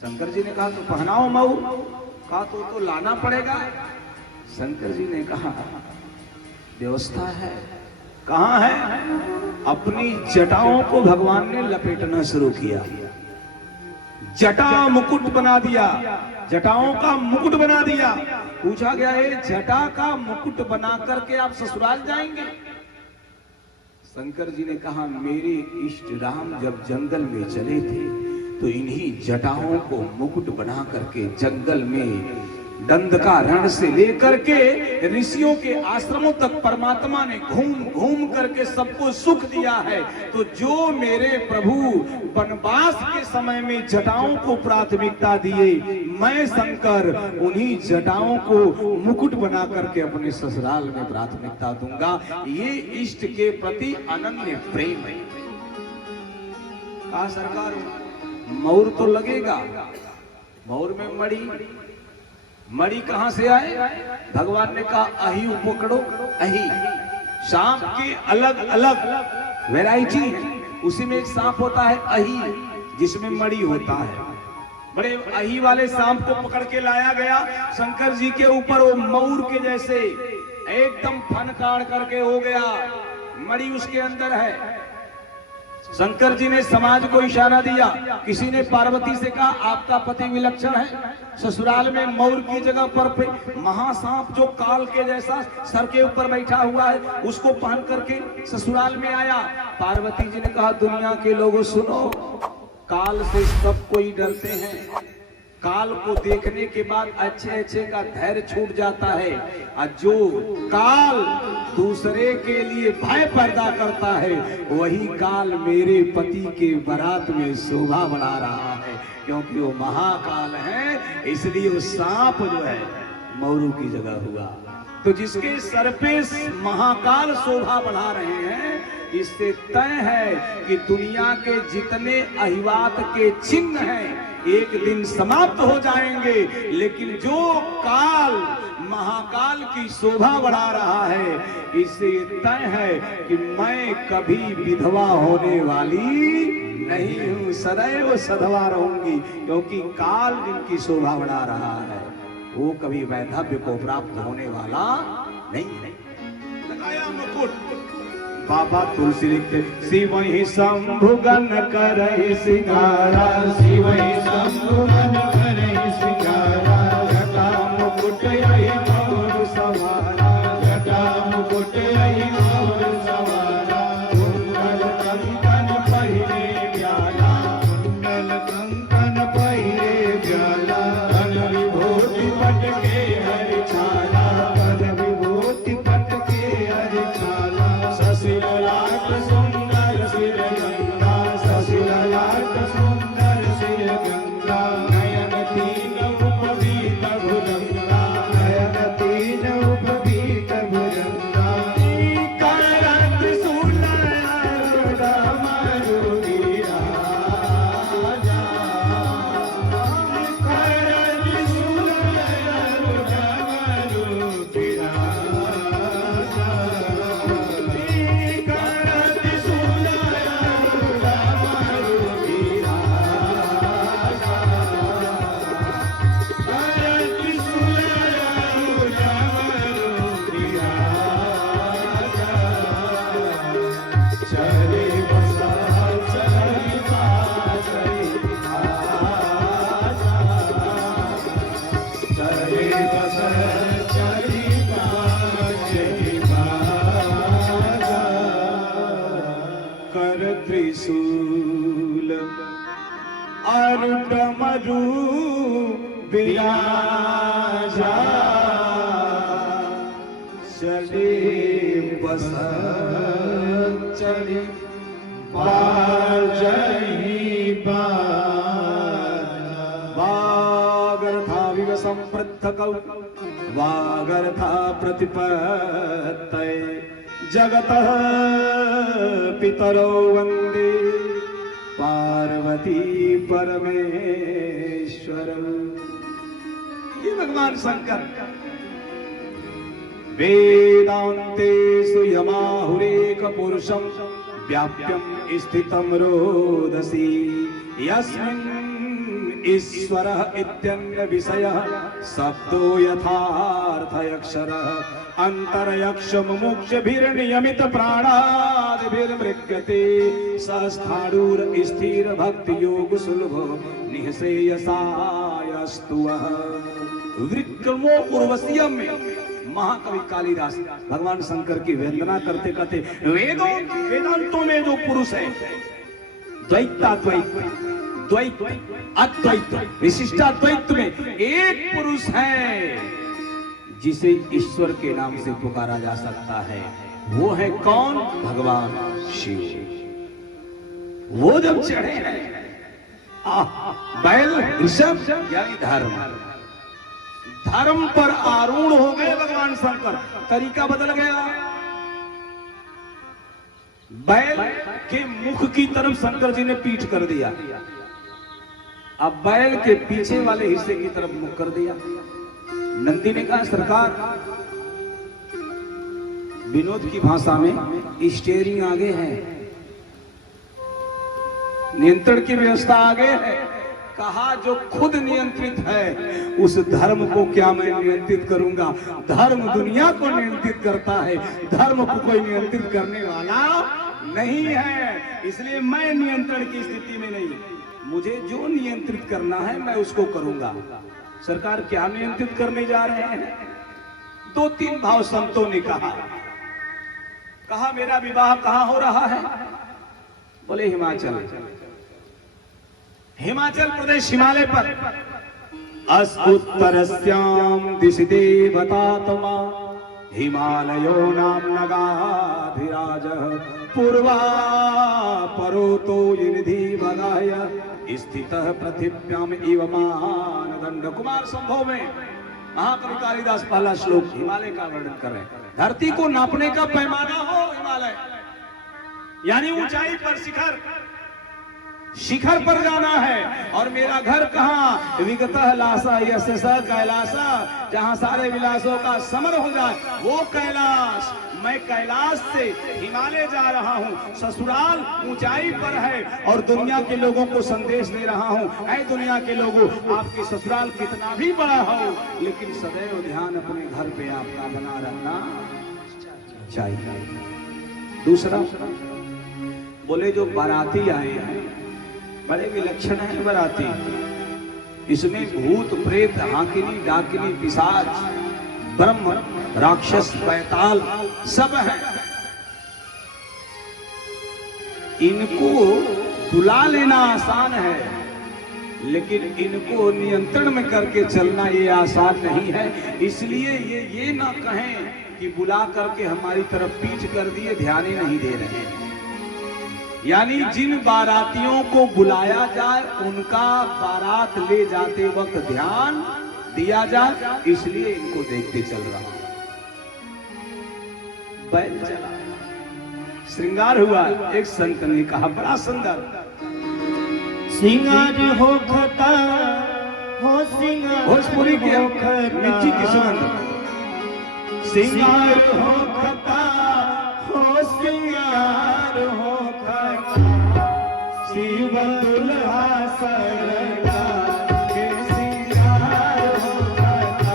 शंकर जी ने कहा तो पहनाओ मऊ। कहा तो लाना पड़ेगा। शंकर जी ने कहा व्यवस्था है। कहां है? अपनी जटाओं को भगवान ने लपेटना शुरू किया, जटा मुकुट बना दिया, जटाओं का मुकुट बना दिया। पूछा गया है जटा का मुकुट बना करके आप ससुराल जाएंगे? शंकर जी ने कहा मेरे इष्ट राम जब जंगल में चले थे तो इन्हीं जटाओं को मुकुट बना करके जंगल में दंडकारण्य से लेकर के ऋषियों के आश्रमों तक परमात्मा ने घूम घूम करके सबको सुख दिया है। तो जो मेरे प्रभु वनवास के समय में जटाओं को प्राथमिकता दिए, मैं शंकर उन्हीं जटाओं को मुकुट बना करके अपने ससुराल में प्राथमिकता दूंगा। ये इष्ट के प्रति अनन्य प्रेम है। सरकार मौर तो लगेगा, मौर में मणि कहां से आए? भगवान ने कहा अही पकड़ो। अही सांप के अलग अलग वैरायटी है, उसी में एक सांप होता है अही जिसमें मणि होता है। बड़े अही वाले सांप को पकड़ के लाया गया शंकर जी के ऊपर, वो मौर के जैसे एकदम फनकार करके हो गया, मणि उसके अंदर है। शंकर जी ने समाज को इशारा दिया। किसी ने पार्वती से कहा आपका पति विलक्षण है, ससुराल में मौर की जगह पर महासांप जो काल के जैसा सर के ऊपर बैठा हुआ है उसको पहन करके ससुराल में आया। पार्वती जी ने कहा दुनिया के लोगों सुनो, काल से सब कोई डरते हैं, काल को देखने के बाद अच्छे अच्छे का धैर्य छूट जाता है, और जो काल दूसरे के लिए भय पैदा करता है वही काल मेरे पति के बारात में शोभा बढ़ा रहा है, क्योंकि वो महाकाल है, इसलिए वो सांप जो है मौरू की जगह हुआ। तो जिसके सर पे महाकाल शोभा बढ़ा रहे हैं, इससे तय है कि दुनिया के जितने अहिवात के चिन्ह हैं एक दिन समाप्त हो जाएंगे, लेकिन जो काल महाकाल की शोभा बढ़ा रहा है इससे तय है कि मैं कभी विधवा होने वाली नहीं हूं, सदैव सधवा रहूंगी, क्योंकि काल जिनकी शोभा बढ़ा रहा है वो कभी वैधव्य को प्राप्त होने वाला नहीं है। लगाया मुकुट। बाबा तुलसी लिखते शिव ही शंभुगन करहि सिंगारा, शिव ही शंभुगन करहि सिंगारा, जटा मुकुट यही मौर सवारा, जटा मुकुट यही मौर सवारा, कुंडल कंकन पहिरे ब्याला, कुंडल कंकन पहिरे ब्याला, धन विभूति पटके हरि छाला, धन विभूति पटके हरि छाला, ससिललाट सुंदर सिर गंगा, ससिललाट सुंदर सिर गंगा, नयन तीन उपवीत भुजंगा, नयन तीन उपवीत भुजंगा, करत सुंदर मरुगी राजा, करत सुंदर मरुगी राजा, कर त्रिशूल और डमरू विराजा, चले बस चले बाजही वागर्था विव संपृक्तकौ वागर्था प्रतिपत्तये, जगतः पितरो वंदे पार्वती परमेश्वर। ये भगवान शंकर वेदांतेषु यमाहुरेक पुरुषं व्याप्यं स्थितं रोदसी, यस्मिन् ईश्वरः इत्यन्य विषयः शब्दो यथार्थ अक्षरः अंतरयक्ष मुमुक्षभिर्नियमित प्राणादिभिर्मृग्यते सहस्थाणुर स्थिर भक्ति योग सुलभ निःश्रेयसायस्तु वः। विक्रमो उर्वशीयम में महाकवि कालिदास भगवान शंकर की वंदना करते कहते वेदांतों में जो पुरुष है द्वैताद्वैत द्वैत अद्वैत विशिष्टाद्वैत में एक पुरुष है जिसे ईश्वर के नाम से पुकारा जा सकता है। वो है कौन? भगवान शिव। वो जब चढ़े हैं बैल ऋषभ यानी धर्म धर्म पर आरूढ़ हो गए भगवान शंकर। तरीका बदल गया। बैल के मुख की तरफ शंकर जी ने पीठ कर दिया, अब बैल के पीछे वाले हिस्से की तरफ मुख कर दिया। नंदी ने कहा सरकार विनोद की भाषा में स्टीयरिंग आगे है, नियंत्रण की व्यवस्था आगे है। कहा जो खुद नियंत्रित है उस धर्म को क्या मैं नियंत्रित करूंगा? धर्म दुनिया को नियंत्रित करता है, धर्म को कोई नियंत्रित करने वाला नहीं है। इसलिए मैं नियंत्रण की स्थिति में नहीं, मुझे जो नियंत्रित करना है मैं उसको करूंगा। सरकार क्या नियंत्रित करने जा रहे हैं? 2-3 भाव संतों ने कहा मेरा विवाह कहां हो रहा है? बोले हिमाचल प्रदेश हिमालय पर। अस्पुत्तरस्याम दिशि देवतात्मा हिमालयो नाम नगाधिराजः पूर्वा परोतो निधि भगाय स्थितः पृथिव्याम इव मानदंड। कुमार संभव में महाकवि कालिदास पहला श्लोक हिमालय का वर्णन कर रहे हैं। धरती को नापने का पैमाना हो हिमालय, यानी ऊंचाई पर शिखर पर जाना है। और मेरा घर कहाँ? विगतः लासा यशस कैलासा, जहां सारे विलासों का समर हो जाए वो कैलाश। मैं कैलाश से हिमालय जा रहा हूँ, ससुराल ऊंचाई पर है और दुनिया के लोगों को संदेश दे रहा हूँ। ऐ दुनिया के लोगों, आपके ससुराल कितना भी बड़ा हो लेकिन सदैव ध्यान अपने घर पे आपका बना रखना चाहिए। दूसरा बोले जो बाराती आए हैं बड़े विलक्षण है बाराती। इसमें भूत प्रेत हाकिनी डाकिनी पिशाच ब्रह्म राक्षस बैताल सब है। इनको बुला लेना आसान है लेकिन इनको नियंत्रण में करके चलना ये आसान नहीं है। इसलिए ये ना कहें कि बुला करके हमारी तरफ पीठ कर दिए, ध्यान ही नहीं दे रहे हैं। यानी जिन बारातियों को बुलाया जाए उनका बारात ले जाते वक्त ध्यान दिया जाए, इसलिए इनको देखते चल रहा हूं। बैल चला, श्रृंगार हुआ। एक संत ने कहा बड़ा सुंदर, श्रृंगार हो खता हो श्रृंगार भोजपुरी की मीठी की सुगंध। श्रृंगार हो खता हो श्रृंगार हो खता शिव दुल्हा सरकार के श्रृंगार हो खता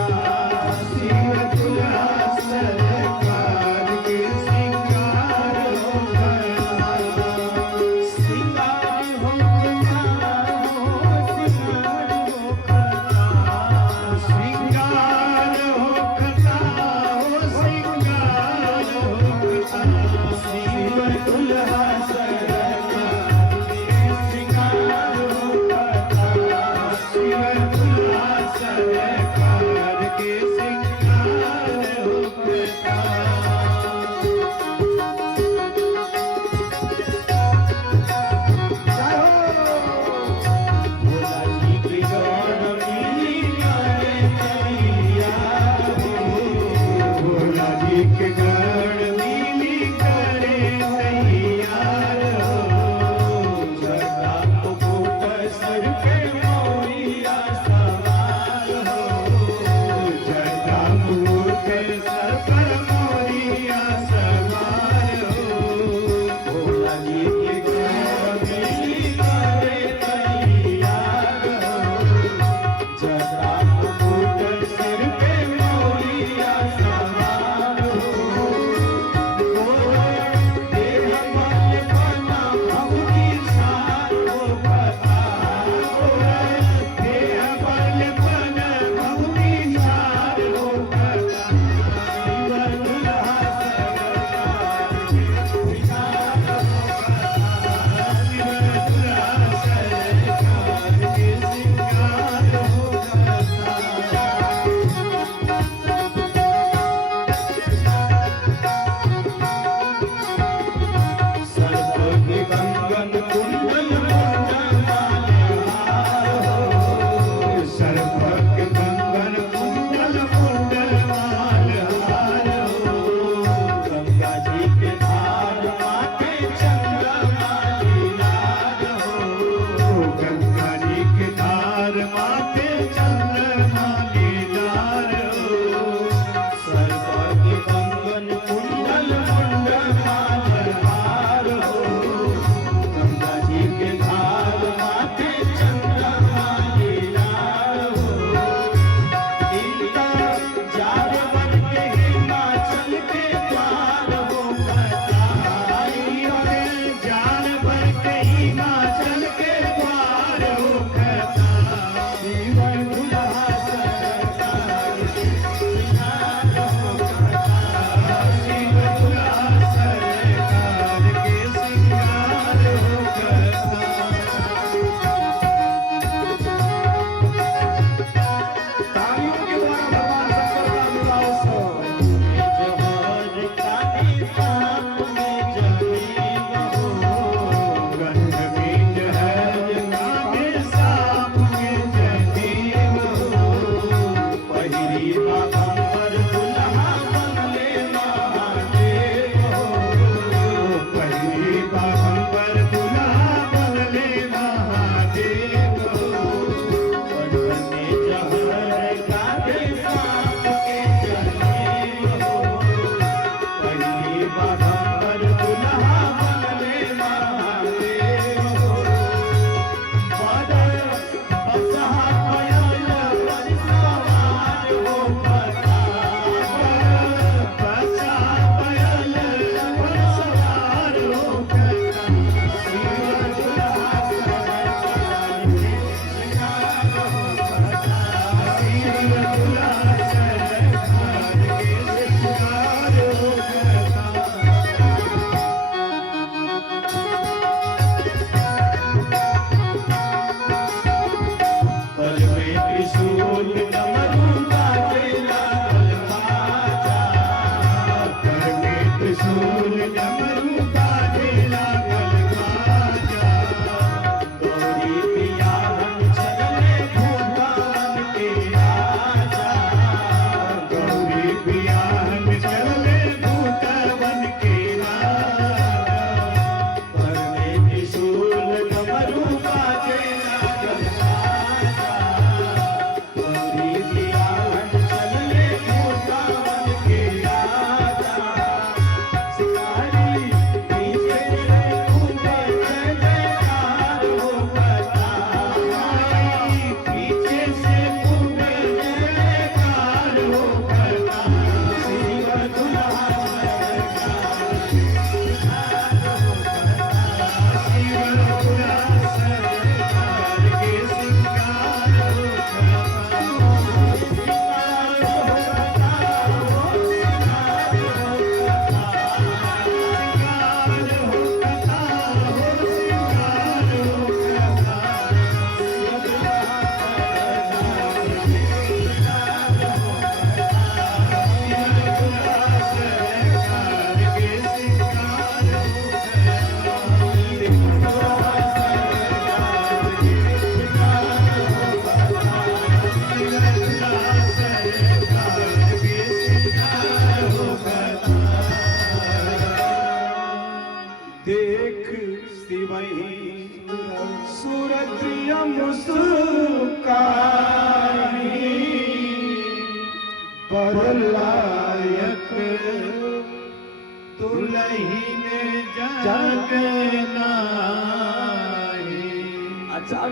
शिव दुल्हा सरकार के श्रृंगार हो खता श्रृंगार हो खता हो श्रृंगार हो खता श्रृंगार हो खता हो श्रृंगार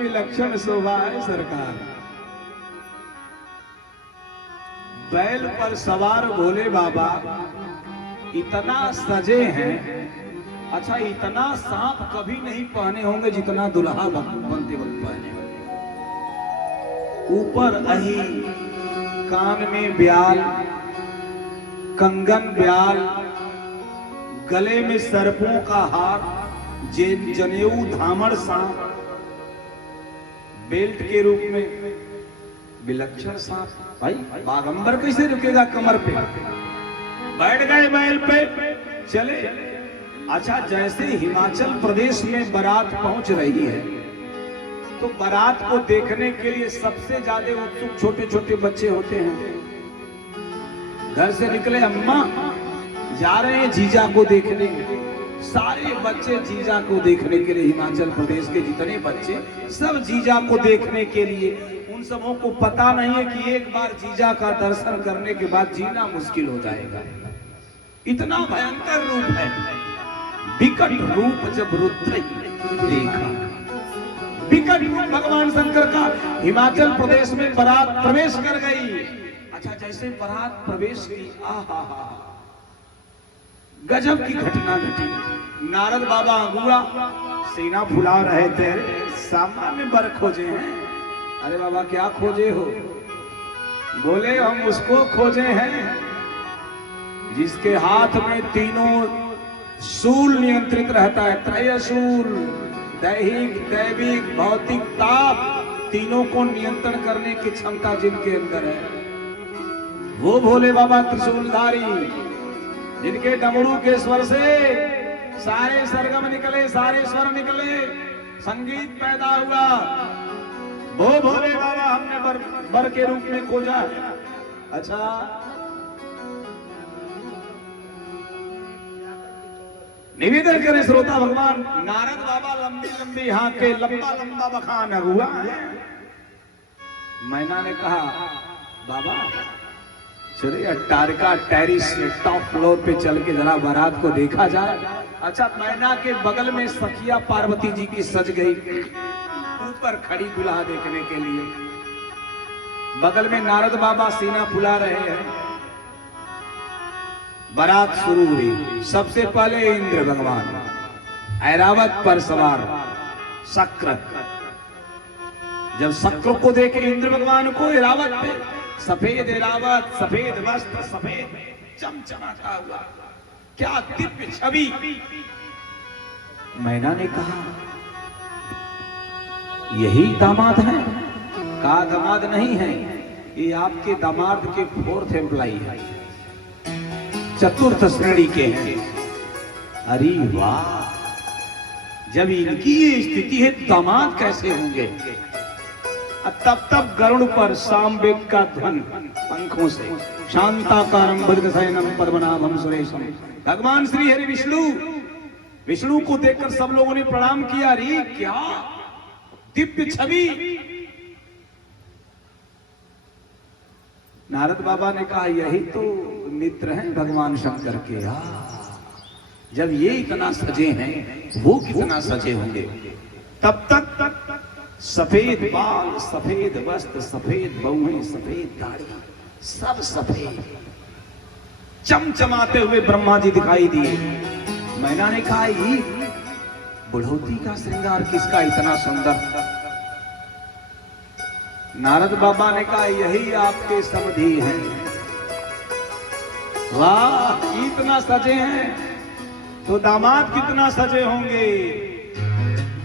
विलक्षण शोभा है सरकार। बैल पर सवार भोले बाबा इतना सजे हैं। अच्छा, इतना सांप कभी नहीं पहने होंगे जितना दुल्हा बनते वक्त पहने होंगे। ऊपर अही, कान में ब्याल, कंगन ब्याल, गले में सर्पों का हार, जनेऊ धामड़ सांप, बेल्ट के रूप में विलक्षण सांप। भाई बागंबर कैसे रुकेगा कमर पे? बैठ गए बैल पे, चले। अच्छा, जैसे हिमाचल प्रदेश में बारात पहुंच रही है तो बारात को देखने के लिए सबसे ज्यादा उत्सुक छोटे छोटे बच्चे होते हैं। घर से निकले, अम्मा जा रहे हैं जीजा को देखने। सारे बच्चे जीजा को देखने के लिए, हिमाचल प्रदेश के जितने बच्चे सब जीजा को देखने के लिए। उन सबों को पता नहीं है कि एक बार जीजा का दर्शन करने के बाद जीना मुश्किल हो जाएगा। इतना भयंकर रूप है। विकट रूप जब रुद्र देखा, विकट रूप भगवान शंकर का हिमाचल प्रदेश में बारात प्रवेश कर गई। अच्छा, जैसे बारात प्रवेश की, आहा, गजब की घटना घटी। नारद बाबा अंगूरा सीना फुला रहे थे। सामान्य वर खोजे हैं। अरे बाबा क्या खोजे हो? बोले हम उसको खोजे हैं जिसके हाथ में तीनों शूल नियंत्रित रहता है। त्रयशूल, दैहिक, दैविक, भौतिक, ताप, तीनों को नियंत्रण करने की क्षमता जिनके अंदर है, वो भोले बाबा त्रिशूलधारी, जिनके डमरू के स्वर से सारे सरगम निकले, सारे स्वर निकले, संगीत पैदा हुआ। वो भोले बाबा हमने वर के रूप में खोजा। अच्छा, निवेदन करें श्रोता भगवान, नारद बाबा लंबी लंबी हाँक के लंबा लंबा बखान हुआ है। मैना ने कहा, बाबा चलिए अट्टारिका टेरिस टॉप फ्लोर पे चल के जरा बारात को देखा जाए। अच्छा, मैना के बगल में सखिया पार्वती जी की सज गई, ऊपर खड़ी दुल्हा देखने के लिए। बगल में नारद बाबा सीना फुला रहे हैं। बारात शुरू हुई। सबसे पहले इंद्र भगवान ऐरावत पर सवार, शक्र। जब शक्र को देखे इंद्र भगवान को, ऐरावत पे सफेद ऐरावत, सफेद वस्त्र, सफेद चमचमाता हुआ, क्या दिव्य छवि। मैना ने कहा, यही दामाद है? कहा दामाद नहीं है, ये आपके दामाद के 4th एम्प्लाई है, चतुर्थ श्रेणी के हैं। अरे वाह, जब इनकी ये स्थिति है, दामाद कैसे होंगे? तब गरुड़ पर सामवेद का ध्वन पंखों से, शांताकारं भुजगशयनं पद्मनाभं सुरेशम। भगवान श्री हरि विष्णु को देखकर सब लोगों ने प्रणाम किया। अरे क्या दिव्य छवि। नारद बाबा ने कहा, यही तो मित्र हैं भगवान शंकर के। जब ये इतना सजे हैं, वो कितना सजे होंगे। तब तक सफेद बाल, सफेद वस्त्र, सफेद बहुएं, सफेद दाढ़ी, सब सफेद चमचमाते हुए ब्रह्मा जी दिखाई दिए। मैना ने कहा, ये बुढ़ौती का श्रृंगार किसका इतना सुंदर? नारद बाबा ने कहा, यही आपके समधी हैं। वाह, इतना सजे हैं तो दामाद कितना सजे होंगे।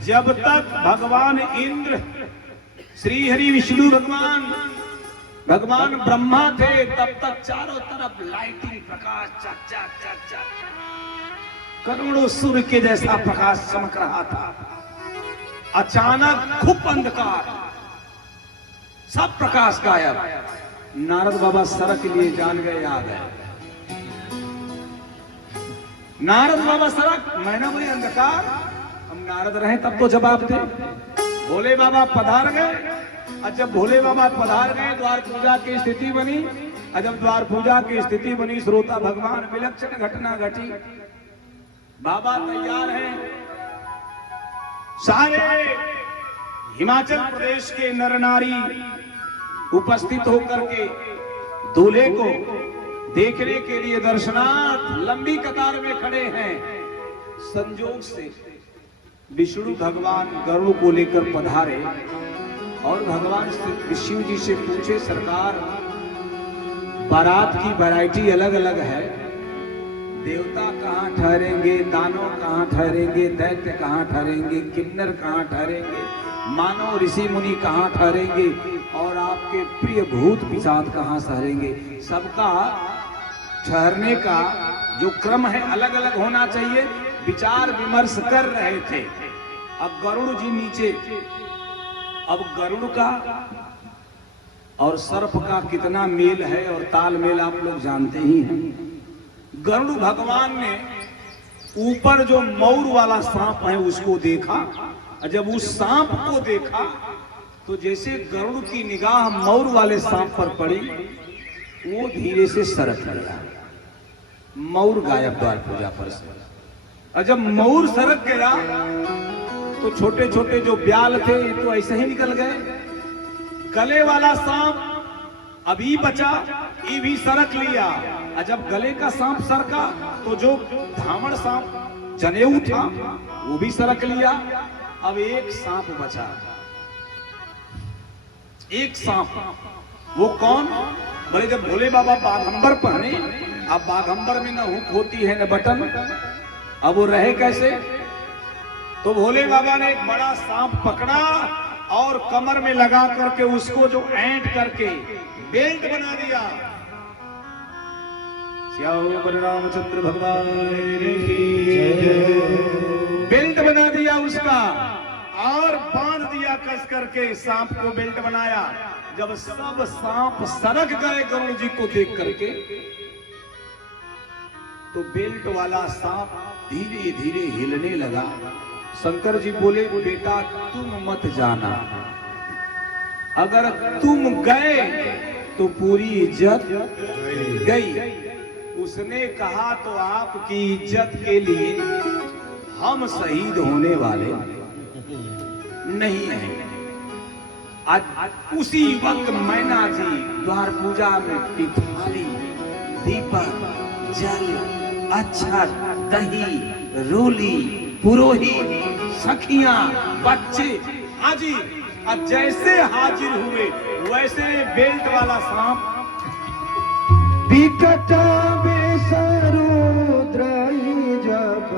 जब तक भगवान इंद्र, श्री हरि विष्णु भगवान ब्रह्मा थे, तब तक चारों तरफ लाइटिंग, प्रकाश, चक चक चक चक, करोड़ों सूर्य के जैसा प्रकाश चमक रहा था। अचानक खूब अंधकार, सब प्रकाश गायब। नारद बाबा सड़क लिए जान गए, आ गए। नारद बाबा सड़क, मैंने बोले अंधकार, हम नारद रहे तब तो जवाब थे। भोले बाबा पधार गए। और जब भोले बाबा पधार गए, द्वार पूजा की स्थिति बनी। और जब द्वार पूजा की स्थिति बनी, श्रोता भगवान, विलक्षण घटना घटी। बाबा तैयार हैं, सारे हिमाचल प्रदेश के नर नारी उपस्थित होकर के दूल्हे को देखने के लिए दर्शनार्थ लंबी कतार में खड़े हैं। संजोग से विष्णु भगवान गरुड़ को लेकर पधारे और भगवान विष्णु जी से पूछे, सरकार बारात की वैरायटी अलग अलग है, देवता कहाँ ठहरेंगे, दानव कहाँ ठहरेंगे, दैत्य कहाँ ठहरेंगे, किन्नर कहाँ ठहरेंगे, मानव ऋषि मुनि कहाँ ठहरेंगे और आपके प्रिय भूत पिशाच कहाँ ठहरेंगे। सबका ठहरने का जो क्रम है अलग अलग होना चाहिए। विचार विमर्श कर रहे थे। अब गरुड़ जी नीचे, अब गरुड़ का और सर्प का कितना मेल है और तालमेल आप लोग जानते ही हैं। गरुड़ भगवान ने ऊपर जो मौर वाला सांप है उसको देखा, और जब उस सांप को देखा तो जैसे गरुड़ की निगाह मौर वाले सांप पर पड़ी, वो धीरे से सरक गया। मौर गायब द्वार पूजा पर से। और जब मौर सरक गया तो छोटे छोटे जो ब्याल थे तो ऐसे ही निकल गए। गले वाला सांप अभी बचा, ये भी सरक लिया। और जब गले का सांप सरका तो जो धामड़ सांप जनेऊ था वो भी सरक लिया। अब एक सांप बचा, एक सांप। वो कौन? बोले जब भोले बाबा बाघंबर पहने, अब बाघंबर में न हुक होती है न बटन, अब वो रहे कैसे? तो भोले बाबा ने एक बड़ा सांप पकड़ा और कमर में लगा करके उसको जो ऐंठ करके बेल्ट बना दिया। श्याम रामचंद्र भगवान बेल्ट बना दिया उसका और बांध दिया कस करके। सांप को बेल्ट बनाया। जब सब सांप सरक गए गरुड़ जी को देख करके, तो बेल्ट वाला सांप धीरे धीरे हिलने लगा। शंकर जी बोले, बेटा तुम मत जाना, अगर तुम गए तो पूरी इज्जत गई। उसने कहा तो आपकी इज्जत के लिए हम शहीद होने वाले नहीं है। आज उसी वक्त मैना जी द्वार पूजा में पिठारी, दीपक, जल, अक्षत, दही, रोली, पुरोहित, सखियां, बच्चे हाजिर। और जैसे हाजिर हुए वैसे बेल्ट वाला सांप विकट बेसरुद्र जप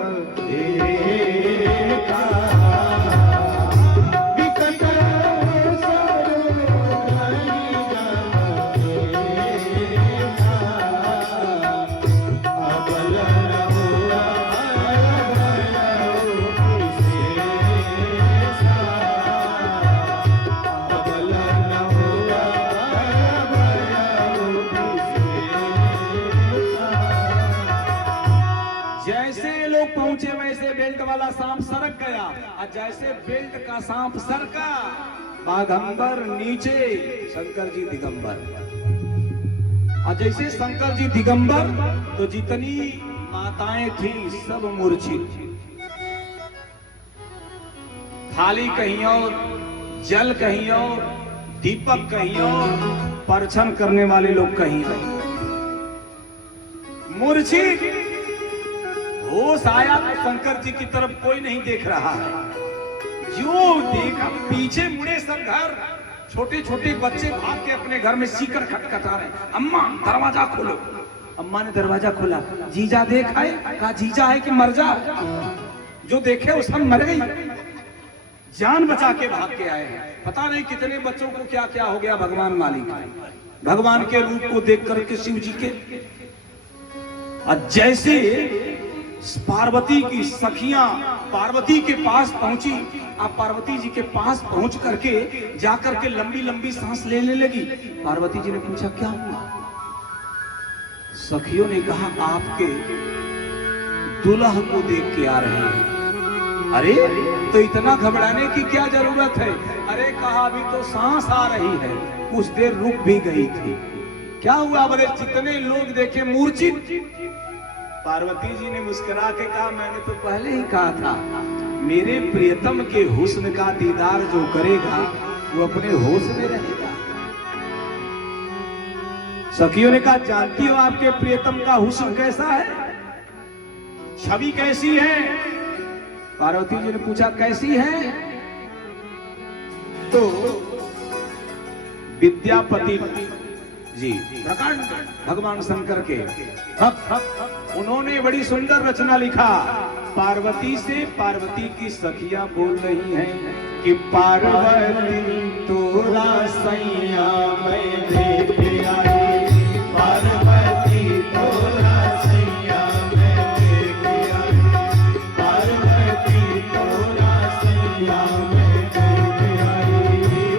देखा, विकट पहुंचे वैसे बेल्ट वाला सांप सरक गया। और जैसे बेल्ट का सांप सरका, बाघंबर नीचे, शंकर जी दिगंबर। और जैसे शंकर जी दिगंबर तो जितनी माताएं थी सब मूर्छित। थाली कहीं और, जल कहीं और, दीपक कहीं और, परछन करने वाले लोग कहीं और, मूर्छित। होश आया तो शंकर जी की तरफ कोई नहीं देख रहा है। जो देखा पीछे मुड़े सब घर, छोटे छोटे बच्चे भाग के अपने घर में सीकर खटखटा रहे। अम्मा दरवाजा खोलो। अम्मा ने दरवाजा खोला। जीजा देख आए? कहा जीजा है कि मर जा? जो देखे वो सब मर गई। जान बचा के भाग के आए हैं। पता नहीं कितने बच्चों को क्या क्या हो गया। भगवान मालिक भगवान के रूप को देख करके शिव जी के। और जैसे पार्वती की सखियां पार्वती के पास पहुंची, अब पार्वती जी के पास पहुंच करके जाकर के लंबी लंबी सांस लेने लगी। पार्वती जी ने पूछा क्या हुआ? सखियों ने कहा आपके दुल्हा को देख के आ रहे हैं। अरे तो इतना घबराने की क्या जरूरत है? अरे कहा अभी तो सांस आ रही है, कुछ देर रुक भी गई थी। क्या हुआ? बोले जितने लोग देखे मूर्छित। पार्वती जी ने मुस्कुरा के कहा मैंने तो पहले ही कहा था मेरे प्रियतम के हुस्न का दीदार जो करेगा वो अपने होश में रहेगा। सखियों ने कहा, जानती हो आपके प्रियतम का हुस्न कैसा है, छवि कैसी है? पार्वती जी ने पूछा, कैसी है? तो विद्यापति जी प्रकांड भगवान शंकर के उन्होंने बड़ी सुंदर रचना लिखा। पार्वती से पार्वती की सखियां बोल रही हैं कि पार्वती तोरा सैया मैं देख आई, पार्वती तोरा सैया मैं देख आई, पार्वती तोरा सैया मैं देख आई,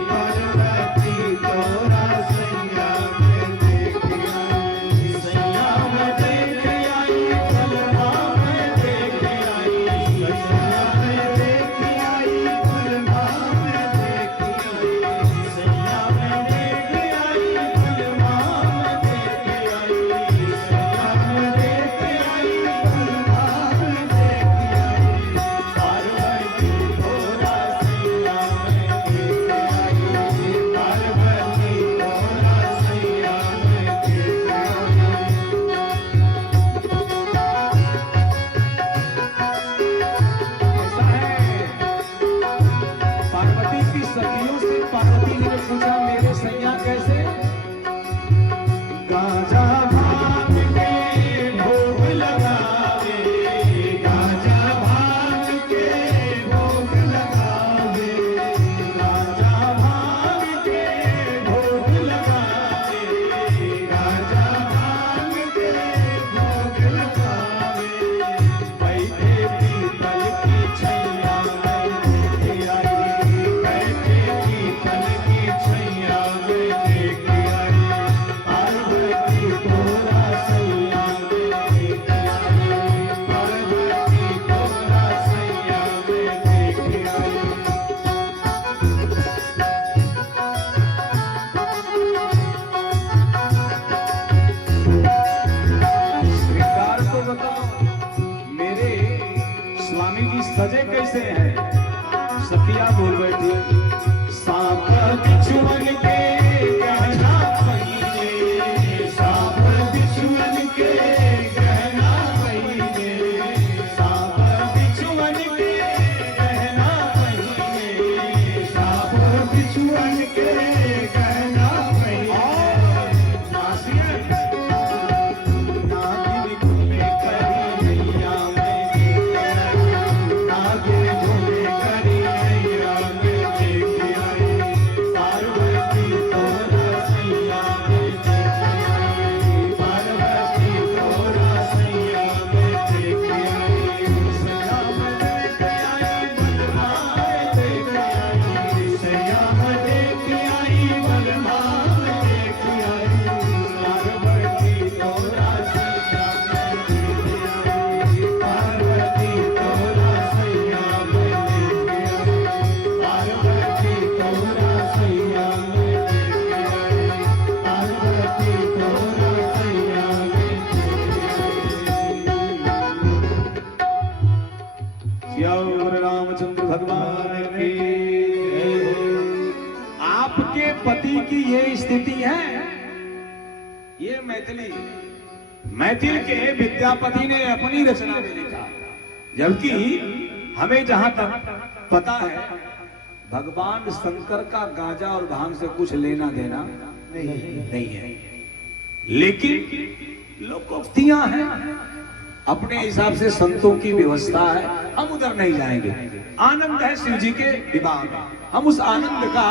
पार्वती तोरा सैया मैं देख आई, सैया मैं देख आई, फलवा मैं देख आई, सैया मैं देख आई, फलवा मैं देख आई, सैया मैं देख आई, फलवा मैं देख आई, सैया मैं देख आई, फलवा मैं देख आई, पार्वती तोरा सैया मैं देख आई, पार्वती तोरा सैया मैं देख आई। ऐसा है, पार्वती की सखियों से पार्वती जी ने पूछा, मेरे सैया कैसे? गाजा भांग के भोग लगावे, गाजा भांग के भोग लगावे, गाजा भांग के भोग लगावे, गाजा भांग के भोग लगावे, बैठे पीपल की छैया मैं देख आई, बैठे पीपल की छैया मैं देख आई, पार्वती तोरा सैया मैं देख आई, पार्वती तोरा सैया मैं देख आई। श्रृंगार तो बताओ, मेरे स्वामी जी सजे कैसे हैं? सखिया बोल बैठी, सांप बिछुअन के गहना पहिने, सांप बिछुअन के गहना पहिने, सांप बिछुअन के गहना पहिने, सांप बिछुअन के गहना पहिने, नासियत नागिन घूमे करी नैया मैं देख आई, नागिन घूमे करी नैया मैं देख आई, पार्वती तोरा सैया मैं देख आई, पार्वती तोरा सैया मैं देख आई, सैया मैं देख आई, बलमा मैं देख आई, सैया मैं देख आई, बलमा मैं देख आई, पार्वती तोरा सैया मैं देख आई, पार्वती तोरा सैया मैं देख आई, पार्वती तोरा सैया मैं देख आई, पार्वती तोरा सैया मैं देख आई। श्याम रामचंद्र भगवान की जय हो। आपके पति की ये स्थिति है, ये मैथिल के विद्यापति ने अपनी रचना में लिखा, जबकि हमें जहां तक पता है भगवान शंकर का गांजा और भांग से कुछ लेना देना नहीं है, लेकिन लोकोक्तियां हैं, अपने हिसाब से संतों की व्यवस्था है, हम उधर नहीं जाएंगे। आनंद है शिव जी के विवाह में, हम उस आनंद का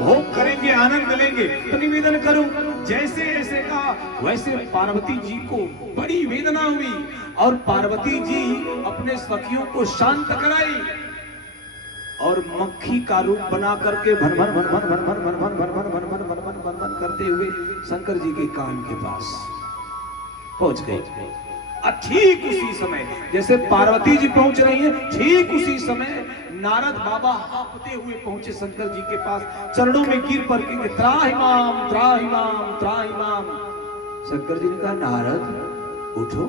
भोग करेंगे, आनंद लेंगे। तो निवेदन करूं, जैसे ऐसे का वैसे पार्वती जी को बड़ी वेदना हुई और पार्वती जी अपने सखियों को शांत कराई और मक्खी का रूप बना करके भन भन भन भन भन भन भन भन भन भन भन भन भन भन भन करते हुए शंकर जी के कान के पास पहुंच गए। ठीक उसी समय जैसे पार्वती जी पहुंच रही हैं, ठीक उसी समय नारद बाबा हांफते हुए पहुंचे शंकर जी के पास, चरणों में गिर पड़ के त्राहिमाम त्राहिमाम त्राहिमाम। शंकर जी ने कहा, नारद उठो,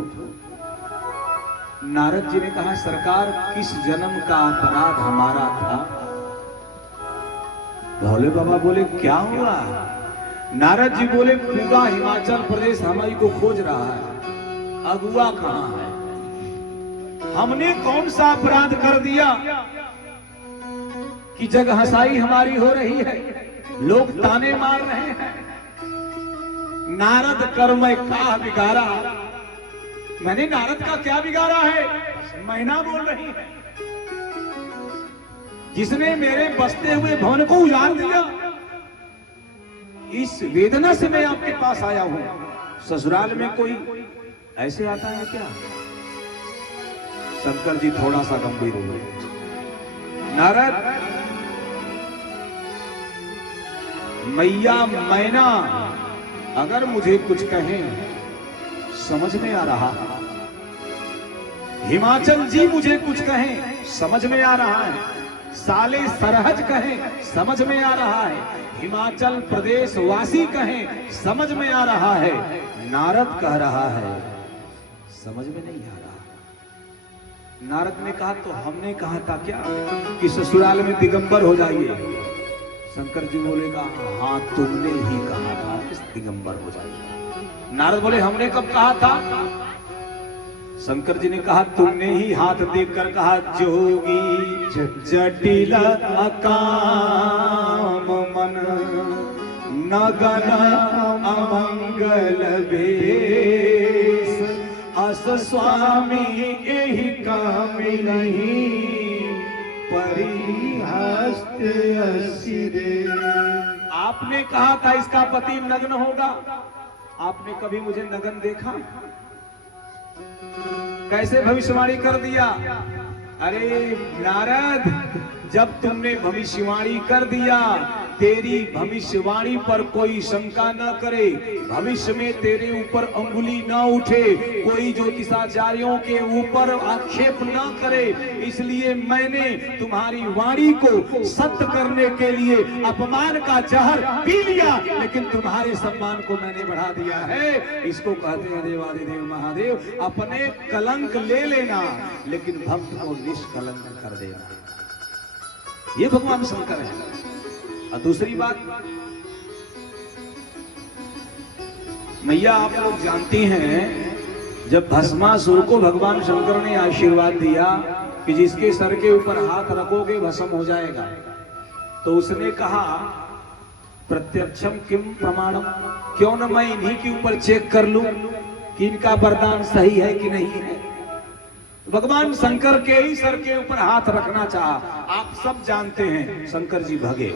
नारद जी ने कहा सरकार किस जन्म का अपराध हमारा था? भोले बाबा बोले क्या हुआ? नारद जी बोले पूरा हिमाचल प्रदेश हमारी को खोज रहा है, अगुआ कहां है? हमने कौन सा अपराध कर दिया कि जग हंसाई हमारी हो रही है, लोग ताने मार रहे हैं? नारद कर्म का बिगाड़ा। मैंने नारद का क्या बिगाड़ा है? मैना बोल रही है, जिसने मेरे बसते हुए भवन को उजाड़ दिया। इस वेदना से मैं आपके पास आया हूं। ससुराल में कोई ऐसे आता है क्या? शंकर जी थोड़ा सा गंभीर हुए। नारद, मैया मैना अगर मुझे कुछ कहें समझ में आ रहा है, हिमाचल जी मुझे कुछ कहें समझ में आ रहा है, साले सरहज कहें समझ में आ रहा है, हिमाचल प्रदेश वासी कहें समझ में आ रहा है, नारद कह रहा है समझ में नहीं आ रहा। नारद ने कहा तो हमने कहा था क्या कि ससुराल में दिगंबर हो जाइए? शंकर जी बोलेगा हाँ तुमने ही कहा था कि दिगंबर हो जाइए। नारद बोले हमने कब कहा था? शंकर जी ने कहा तुमने ही हाथ देखकर कहा जोगी जटिल अकाम मन नगन अमंगल वेश अस स्वामी यही काम नहीं परिहस्त असिरे। आपने कहा था इसका पति नग्न होगा, आपने कभी मुझे नग्न देखा? कैसे भविष्यवाणी कर दिया? अरे नारद, जब तुमने भविष्यवाणी कर दिया, तेरी भविष्यवाणी पर कोई शंका न करे, भविष्य में तेरे ऊपर अंगुली न उठे, कोई ज्योतिषाचार्यों के ऊपर आक्षेप न करे, इसलिए मैंने तुम्हारी वाणी को सत्य करने के लिए अपमान का जहर पी लिया, लेकिन तुम्हारे सम्मान को मैंने बढ़ा दिया है। इसको कहते हैं देवादिदेव महादेव, अपने कलंक ले लेना लेकिन भक्त को निष्कलंक कर देना। ये भगवान शंकर है। और दूसरी बात, मैया आप लोग जानती हैं, जब भस्मासुर को भगवान शंकर ने आशीर्वाद दिया कि जिसके सर के ऊपर हाथ रखोगे भस्म हो जाएगा, तो उसने कहा प्रत्यक्षम किम प्रमाणम, क्यों न मैं इन्हीं के ऊपर चेक कर लूं कि इनका वरदान सही है कि नहीं है। भगवान शंकर के ही सर के ऊपर हाथ रखना चाहा। आप सब जानते हैं शंकर जी भगे,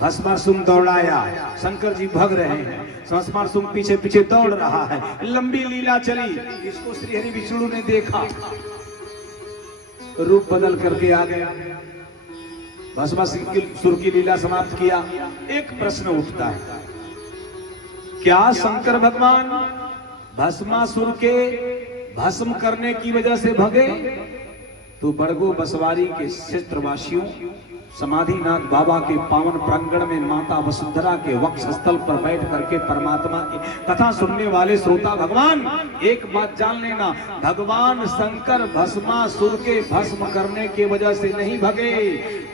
भस्मासुर दौड़ाया, शंकर जी भग रहे हैं, भस्मासुर पीछे पीछे दौड़ रहा है, लंबी लीला चली। इसको श्री हरि विष्णु ने देखा, रूप बदल करके आ गया, भस्मासुर की लीला समाप्त किया। एक प्रश्न उठता है, क्या शंकर भगवान भस्मासुर के भस्म करने की वजह से भगे? तो बड़गो बसवारी के क्षेत्रवासियों, समाधिनाथ बाबा के पावन प्रांगण में माता वसुंधरा के वक्ष स्थल पर बैठ करके परमात्मा की कथा सुनने वाले श्रोता भगवान, एक बात जान लेना, भगवान शंकर भस्मासुर के भस्म करने के वजह से नहीं भगे।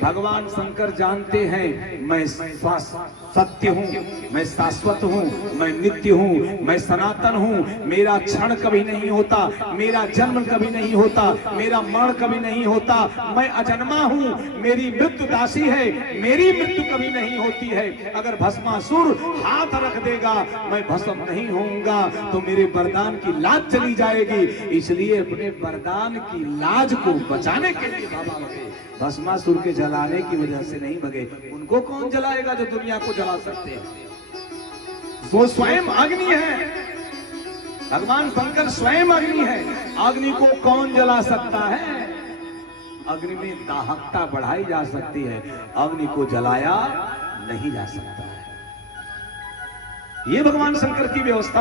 भगवान शंकर जानते हैं मैं सत्य हूँ, मैं शाश्वत हूँ, मैं नित्य हूँ, मैं सनातन हूँ, मेरा क्षण कभी नहीं होता, मेरा जन्म कभी नहीं होता, मेरा मरण कभी नहीं होता, मैं अजन्मा हूँ, मेरी मृत्यु दासी है, मेरी मृत्यु कभी नहीं होती है। अगर भस्मासुर हाथ रख देगा मैं भस्म नहीं होऊंगा तो मेरे वरदान की लाज चली जाएगी। इसलिए अपने वरदान की लाज को बचाने के लिए बाबा भगे, भस्मासुर के जलाने की वजह से नहीं भगे। उनको कौन जलाएगा जो दुनिया को जला सकते हैं? वो स्वयं अग्नि है, भगवान शंकर स्वयं अग्नि है, अग्नि को कौन जला सकता है? अग्नि में दाहकता बढ़ाई जा सकती है, अग्नि को जलाया नहीं जा सकता है। ये भगवान शंकर की व्यवस्था।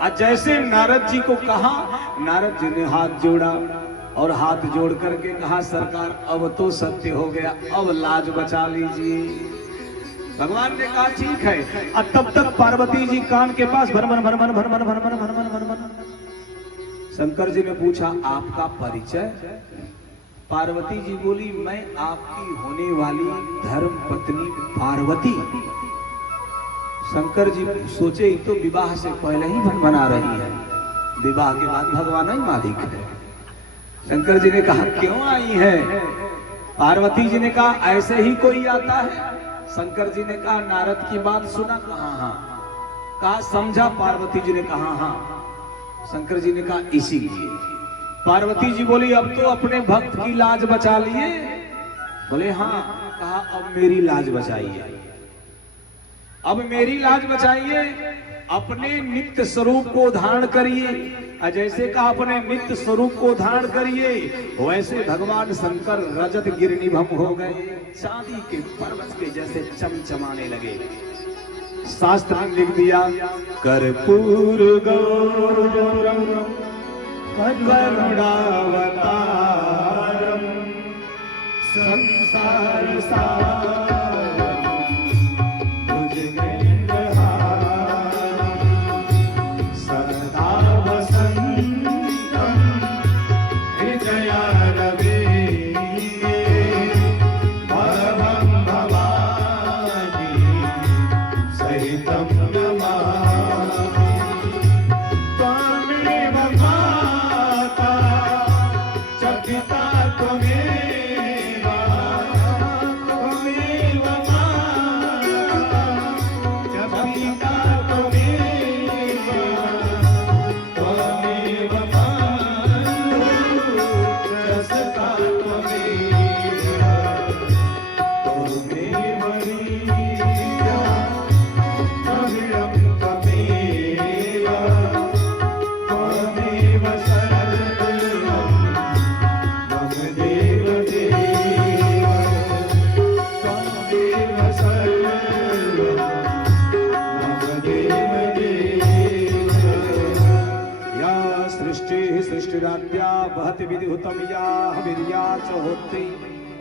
आज जैसे नारद जी को कहा, नारद जी ने हाथ जोड़ा और हाथ जोड़ करके कहा सरकार अब तो सत्य हो गया, अब लाज बचा लीजिए। भगवान ने कहा ठीक है। अब तब तक पार्वती जी कान के पास भन भन भन भन भन भन भन भन भन भन भन भन। शंकर जी ने पूछा आपका परिचय? पार्वती जी बोली मैं आपकी होने वाली धर्म पत्नी पार्वती। शंकर जी सोचे तो विवाह से पहले ही बना रही है, विवाह के बाद भगवान ही मालिक है। शंकर जी ने कहा क्यों आई है? पार्वती जी ने कहा ऐसे ही कोई आता है। शंकर जी ने कहा नारद की बात सुना? कहा हाँ। कहा समझा? पार्वती जी ने कहा हाँ। शंकर जी ने कहा इसीलिए। पार्वती जी बोली अब तो अपने भक्त की लाज बचा लिए? बोले हाँ। कहा अब मेरी लाज बचाइए, अब मेरी लाज बचाइए, अपने नित्य स्वरूप को धारण करिए। जैसे कहा अपने नित्य स्वरूप को धारण करिए, वैसे भगवान शंकर रजत गिरनिभम हो गए, चांदी के पर्वत के जैसे चमचमाने लगे। शास्त्र में लिख दिया कर्पूर गौरम करुणावतारम संसार सारम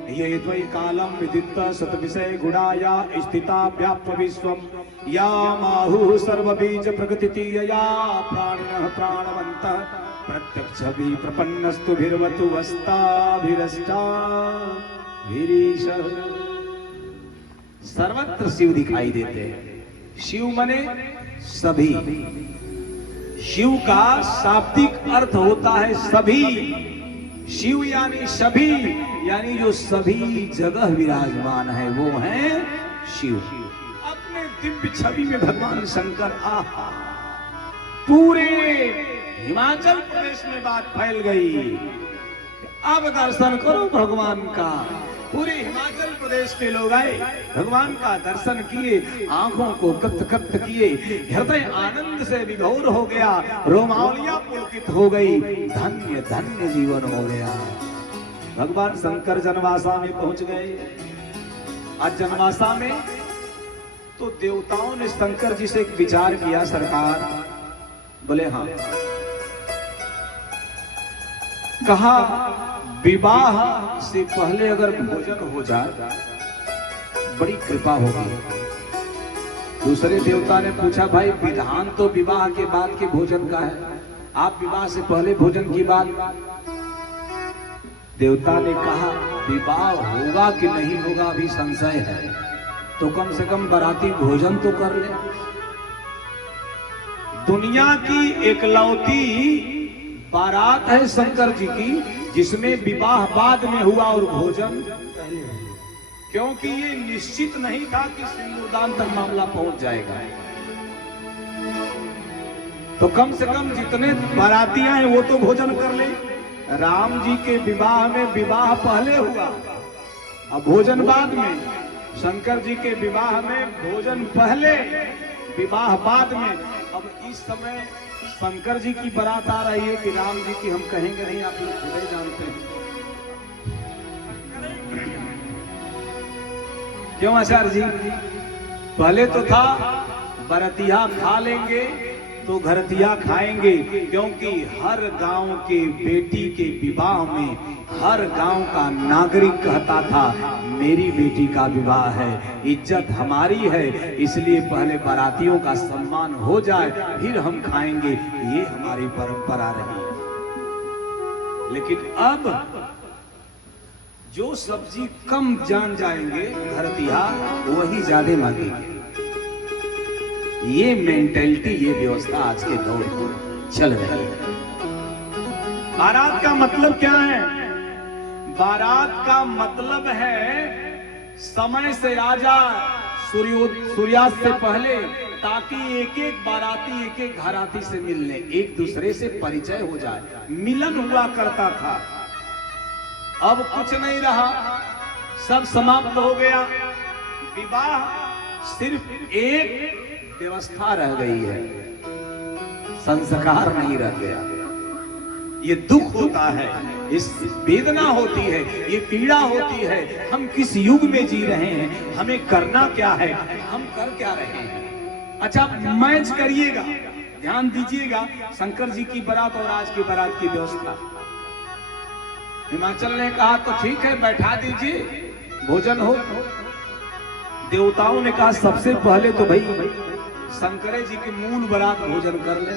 ये द्वै कालम विदित सत विषय गुणाया स्थिता व्याप्य विश्वम या माहु सर्व बीज प्रगतितीयया प्राणिनः प्राणवन्तः प्रत्यक्ष भी प्रपन्नस्तु भिर्वतु वस्ताभिरष्टा भिरीश। सर्वत्र शिव दिखाई देते हैं। शिव मने सभी। शिव का शाब्दिक अर्थ होता है सभी। शिव यानी सभी, यानी जो सभी जगह विराजमान है वो है शिव। अपने दिव्य छवि में भगवान शंकर आहा, पूरे हिमाचल प्रदेश में बात फैल गई। अब दर्शन करो भगवान का। पूरे हिमाचल प्रदेश के लोग आए, भगवान का दर्शन किए, आंखों को गप्त किए, हृदय आनंद से विभोर हो गया, रोमावलियां पुलकित हो गई, धन्य धन्य जीवन हो गया। भगवान शंकर जनवासा में पहुंच गए। आज जनवासा में तो देवताओं ने शंकर जी से एक विचार किया, सरकार। बोले हाँ। कहा विवाह से पहले अगर भोजन हो जाए बड़ी कृपा होगी। दूसरे देवता ने पूछा भाई विधान तो विवाह के बाद के भोजन का है, आप विवाह से पहले भोजन की बात। देवता ने कहा विवाह होगा कि नहीं होगा अभी संशय है, तो कम से कम बाराती भोजन तो कर ले। दुनिया की एकलौती बारात है शंकर जी की जिसमें विवाह बाद में हुआ और भोजन पहले, क्योंकि ये निश्चित नहीं था कि सिंदूरदान तक मामला पहुंच जाएगा। तो कम से कम जितने बारातियां हैं वो तो भोजन कर ले। राम जी के विवाह में विवाह पहले हुआ अब भोजन बाद में, शंकर जी के विवाह में भोजन पहले विवाह बाद में। अब इस समय शंकर जी की बारात आ रही है कि राम जी की हम कहेंगे नहीं, आप लोग खुद ही जानते हैं। क्यों आचार्य जी? पहले तो था बरतिया खा लेंगे तो घरतिया खाएंगे, क्योंकि हर गांव के बेटी के विवाह में हर गांव का नागरिक कहता था मेरी बेटी का विवाह है, इज्जत हमारी है, इसलिए पहले बारातियों का सम्मान हो जाए फिर हम खाएंगे। ये हमारी परंपरा रही। लेकिन अब जो सब्जी कम जान जाएंगे घरतिया वही ज्यादा मांगेंगे। ये मेंटेलिटी, ये व्यवस्था आज के दौर में चल रही है। बारात का मतलब क्या है? बारात का मतलब है समय से आ जा, सूर्यास्त से पहले, ताकि एक एक बाराती एक एक घराती से मिलने, एक दूसरे से परिचय हो जाए। मिलन हुआ करता था, अब कुछ नहीं रहा, सब समाप्त हो गया। विवाह सिर्फ एक व्यवस्था रह गई है, संस्कार नहीं रह गया। ये दुख होता है, इस वेदना होती है, ये पीड़ा होती है। हम किस युग में जी रहे हैं, हमें करना क्या है, हम कर क्या रहे हैं। अच्छा, मैच करिएगा, ध्यान दीजिएगा, शंकर जी की बारात और आज की बारात की व्यवस्था। हिमाचल ने कहा तो ठीक है, बैठा दीजिए, भोजन हो। देवताओं ने कहा सबसे पहले तो भाई शंकरे जी की मूल बारात भोजन कर ले,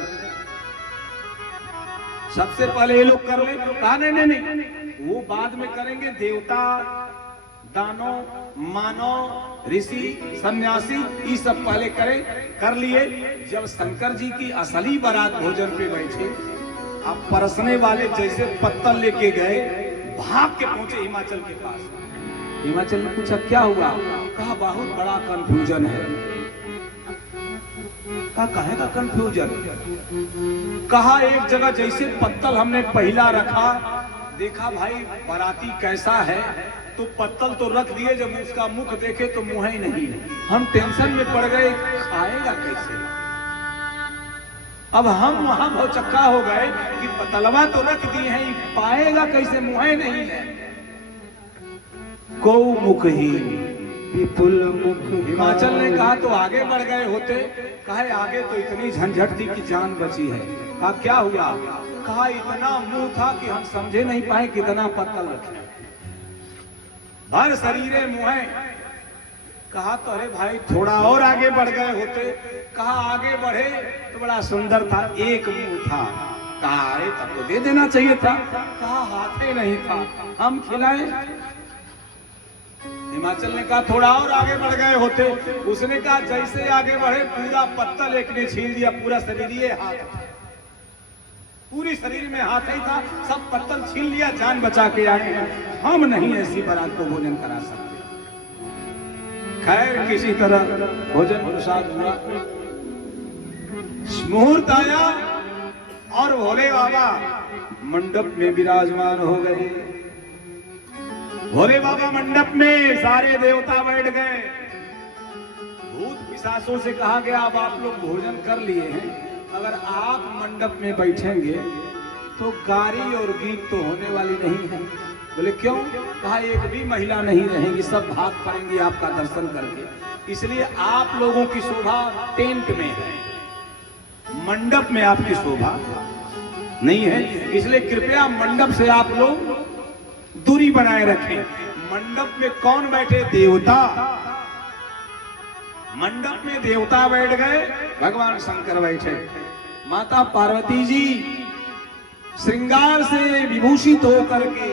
सबसे पहले ये लोग कर ले। कहा नहीं नहीं नहीं, वो बाद में करेंगे। देवता, दानव, मानव, ऋषि, सन्यासी, ये सब पहले करें। कर लिए। जब शंकर जी की असली बारात भोजन पे बैठे, अब परसने वाले जैसे पत्तल लेके गए, भाग के पहुंचे हिमाचल के पास। हिमाचल ने पूछा क्या हुआ? कहा बहुत बड़ा कंफ्यूजन है। कहा काहे का कंफ्यूजन? कहा एक जगह जैसे पत्तल हमने पहला रखा, देखा भाई बाराती कैसा है, तो पत्तल तो रख दिए, जब उसका मुख देखे तो मुंह ही नहीं। हम टेंशन में पड़ गए, खाएगा कैसे? अब हम वहां भौचक्का हो गए कि पतलवा तो रख दिए हैं, पाएगा कैसे, मुंह ही नहीं है। को मुखहीन विपुल मुख। हिमाचल ने कहा तो आगे बढ़ गए होते। कहा आगे तो इतनी झंझट थी कि जान बची है। कहा क्या हुआ? कहा इतना मुंह था कि हम समझे नहीं पाए कितना पत्तल रखे, भर शरीरे मुंह। कहा तो अरे भाई थोड़ा और आगे बढ़ गए होते। कहा आगे बढ़े तो बड़ा सुंदर था, एक मुंह था। कहा अरे तब तो दे देना चाहिए था। कहा हाथ ही नहीं था, हम खिलाए। हिमाचल ने कहा थोड़ा और आगे बढ़ गए होते। उसने कहा जैसे आगे बढ़े पूरा पत्तल एक ने छीन लिया, पूरा शरीर ये हाथ, पूरी शरीर में हाथ ही था, सब पत्तल छीन लिया, जान बचा के आए हैं। हम नहीं ऐसी बारात को भोजन करा सकते। खैर किसी तरह भोजन प्रसाद हुआ, मुहूर्त आया और भोले बाबा मंडप में विराजमान हो गए। भोले बाबा मंडप में, सारे देवता बैठ गए। भूत पिशाचों से कहा गया अब आप लोग भोजन कर लिए हैं, अगर आप मंडप में बैठेंगे तो गारी और गीत तो होने वाली नहीं है। बोले क्यों? कहा एक भी महिला नहीं रहेगी, सब भाग पड़ेंगी आपका दर्शन करके। इसलिए आप लोगों की शोभा टेंट में है, मंडप में आपकी शोभा नहीं है। इसलिए कृपया मंडप से आप लोग दूरी बनाए रखें। मंडप में कौन बैठे? देवता। मंडप में देवता बैठ गए, भगवान शंकर बैठे। माता पार्वती जी श्रृंगार से विभूषित होकर के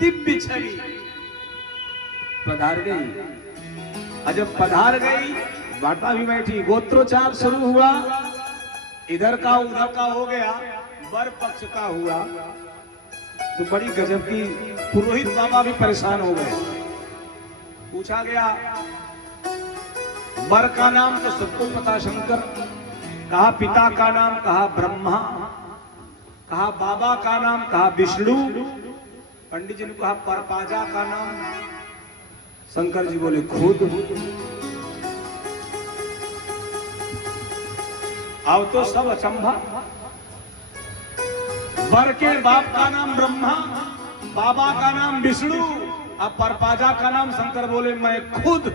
दिव्य छवि पधार गई। जब पधार गई, माता भी बैठी, गोत्रोच्चार शुरू हुआ। इधर का उधर का हो गया, वर पक्ष का हुआ तो बड़ी गजब की, पुरोहित बाबा भी परेशान हो गए। पूछा गया वर का नाम तो सबको पता शंकर, कहा पिता का नाम, कहा ब्रह्मा, कहा बाबा का नाम, कहा विष्णु। पंडित जी ने कहा परपाजा का नाम, शंकर जी बोले खुद। अब तो सब अचंभा। वर के बाप का नाम ब्रह्मा, बाबा का नाम विष्णु, अब परपाजा का नाम शंकर बोले मैं खुद।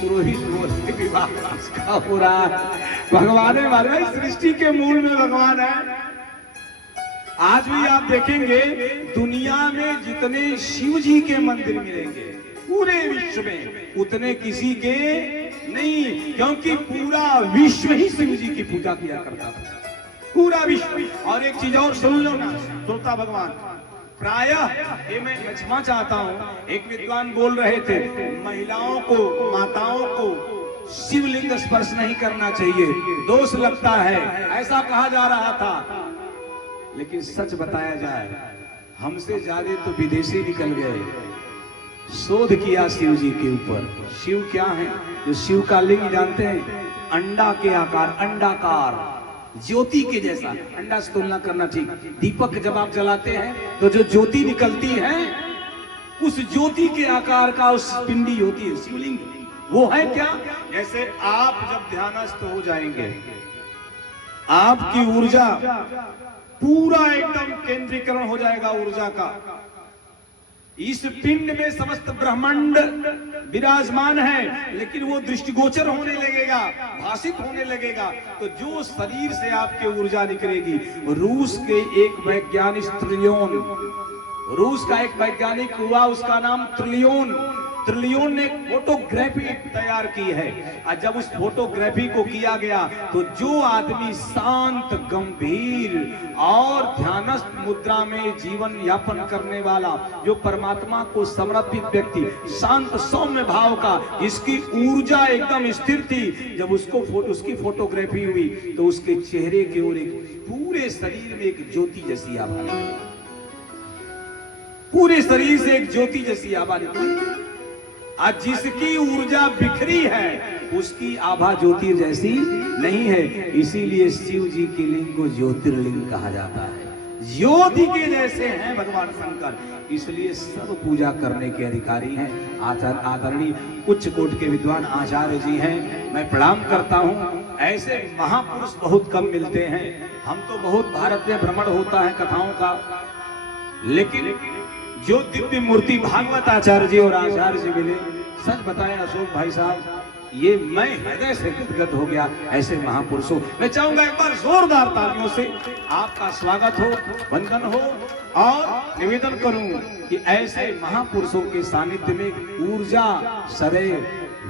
पुरोहित बोले विवाह का हो रहा है। भगवान है हमारे, सृष्टि के मूल में भगवान है। आज भी आप देखेंगे दुनिया में जितने शिव जी के मंदिर मिलेंगे पूरे विश्व में, उतने किसी के नहीं, क्योंकि पूरा विश्व ही शिव जी की पूजा किया करता था। पूरा विश्व। और एक चीज और सुन लो ना श्रोता भगवान, प्रायः ये मैं क्षमा चाहता हूं, एक विद्वान बोल रहे थे महिलाओं को, माताओं को शिवलिंग स्पर्श नहीं करना चाहिए, दोष लगता है, ऐसा कहा जा रहा था। लेकिन सच बताया जाए, हमसे ज्यादा तो विदेशी निकल गए, शोध किया शिव जी के ऊपर। शिव क्या है? जो शिव का लिंग जानते हैं, अंडा के आकार, अंडाकार, ज्योति के जैसा। अंडा से तुलना करना चाहिए। दीपक जब आप जलाते हैं तो जो ज्योति निकलती है, उस ज्योति के आकार का उस पिंडी होती है शिवलिंग। वो है क्या? जैसे आप जब ध्यानस्थ हो जाएंगे, आपकी ऊर्जा पूरा एकदम केंद्रीकरण हो जाएगा ऊर्जा का। इस पिंड में समस्त ब्रह्मांड विराजमान है, लेकिन वो दृष्टिगोचर होने लगेगा, भाषित होने लगेगा। तो जो शरीर से आपके ऊर्जा निकलेगी, रूस के एक वैज्ञानिक रूस का एक वैज्ञानिक हुआ, उसका नाम त्रिलियन ने फोटोग्राफी तैयार की है। और जब उस फोटोग्राफी को किया गया तो जो आदमी शांत, गंभीर और ध्यानस्थ मुद्रा में जीवन यापन करने वाला, जो परमात्मा को समर्पित व्यक्ति, शांत सौम्य भाव का, जिसकी ऊर्जा एकदम स्थिर थी, जब उसकी फोटोग्राफी हुई तो उसके चेहरे की ओर एक पूरे शरीर में एक ज्योति जैसी आभा निकली, पूरे शरीर से एक ज्योति जैसी आभा निकली। आज जिसकी ऊर्जा बिखरी है, उसकी आभा ज्योति जैसी नहीं है। इसीलिए शिव जी के लिंग को ज्योतिर्लिंग कहा जाता है। ज्योति के जैसे हैं भगवान शंकर, इसलिए सब पूजा करने के अधिकारी हैं। आदरणीय उच्च कोटि के विद्वान आचार्य जी हैं, मैं प्रणाम करता हूं। ऐसे महापुरुष बहुत कम मिलते हैं। हम तो बहुत भारत में भ्रमण होता है कथाओं का, लेकिन जो दिव्य मूर्ति भागवत आचार्य जी और आचार्य जी मिले, सच बताएं अशोक भाई साहब, ये मैं हृदय से गदगद हो गया। ऐसे महापुरुषों, मैं चाहूंगा एक बार जोरदार तालियों से आपका स्वागत हो, वंदन हो, और निवेदन करूं कि ऐसे महापुरुषों के सानिध्य में ऊर्जा सदैव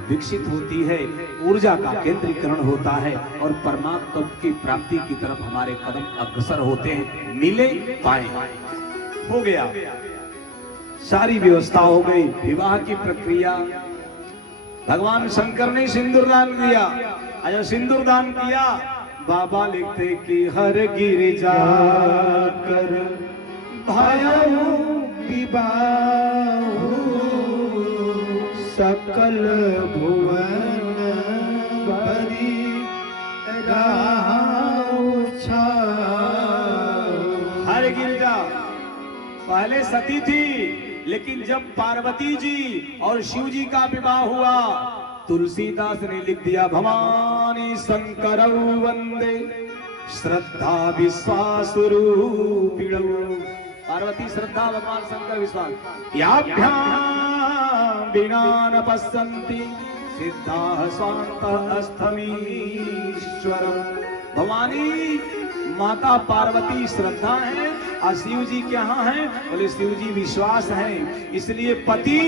विकसित होती है, ऊर्जा का केंद्रीकरण होता है और परमात्मा की प्राप्ति की तरफ हमारे कदम अग्रसर होते हैं। मिले पाए, हो गया, सारी व्यवस्था हो गई। विवाह की प्रक्रिया, भगवान शंकर ने सिंदूर दान दिया। अच्छा, सिंदूर दान किया, बाबा लिखते कि हर गिरिजा कर भायऊ विवाह, सकल भुवन भरी राहु छाऊ। हर गिरिजा पहले सती थी, लेकिन जब पार्वती जी और शिव जी का विवाह हुआ, तुलसीदास ने लिख दिया भवानी शंकर वंदे श्रद्धा विश्वास रूपिणौ। पार्वती श्रद्धा, भगवान शंकर विश्वास। याभ्याम बिना न पश्यन्ति सिद्धा स्वांत अस्थमीश्वरम। भवानी माता पार्वती श्रद्धा है और शिव जी क्या है? बोले शिव जी विश्वास है। इसलिए पति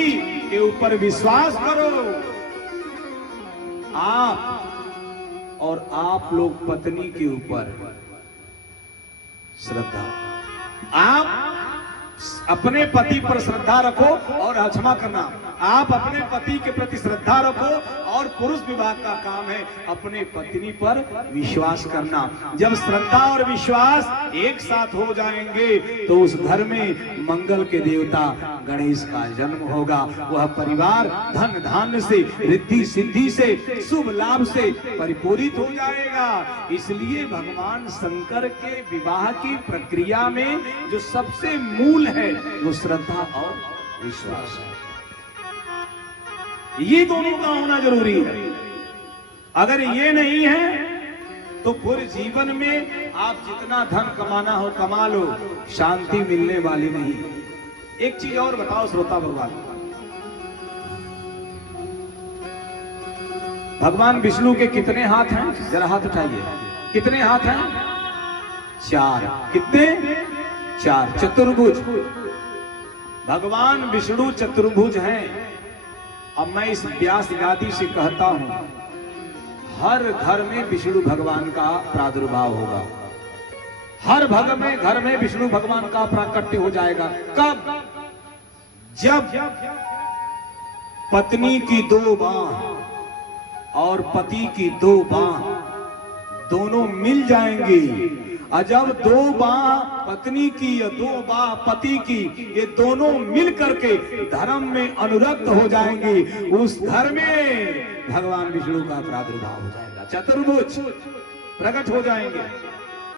के ऊपर विश्वास करो आप, और आप लोग पत्नी के ऊपर श्रद्धा। आप अपने पति पर श्रद्धा रखो, और क्षमा करना, आप अपने पति के प्रति श्रद्धा रखो, और पुरुष विभाग का काम है अपने पत्नी पर विश्वास करना। जब श्रद्धा और विश्वास एक साथ हो जाएंगे तो उस घर में मंगल के देवता गणेश का जन्म होगा। वह परिवार धन धान्य से, रिद्धि सिद्धि से, शुभ लाभ से परिपूरित हो जाएगा। इसलिए भगवान शंकर के विवाह की प्रक्रिया में जो सबसे मूल है वो श्रद्धा और विश्वास है। ये दोनों का होना जरूरी है। अगर ये नहीं है तो पूरे जीवन में आप जितना धन कमाना हो कमा लो, शांति मिलने वाली नहीं। एक चीज और बताओ श्रोता भगवान, भगवान विष्णु के कितने हाथ हैं? जरा हाथ उठाइए, कितने हाथ हैं? 4। कितने? 4। चतुर्भुज। भगवान विष्णु चतुर्भुज हैं। अब मैं इस व्यास गादी से कहता हूं, हर घर में विष्णु भगवान का प्रादुर्भाव होगा। हर घर में विष्णु भगवान का प्राकट्य हो जाएगा। कब? जब पत्नी की दो बाह और पति की दो बाह दोनों मिल जाएंगी। और जब दो बाह पत्नी की या दो बाह पति की ये दोनों मिल करके धर्म में अनुरक्त हो जाएंगी, उस घर में भगवान विष्णु का प्रादुर्भाव हो जाएगा, चतुर्भुज प्रकट हो जाएंगे।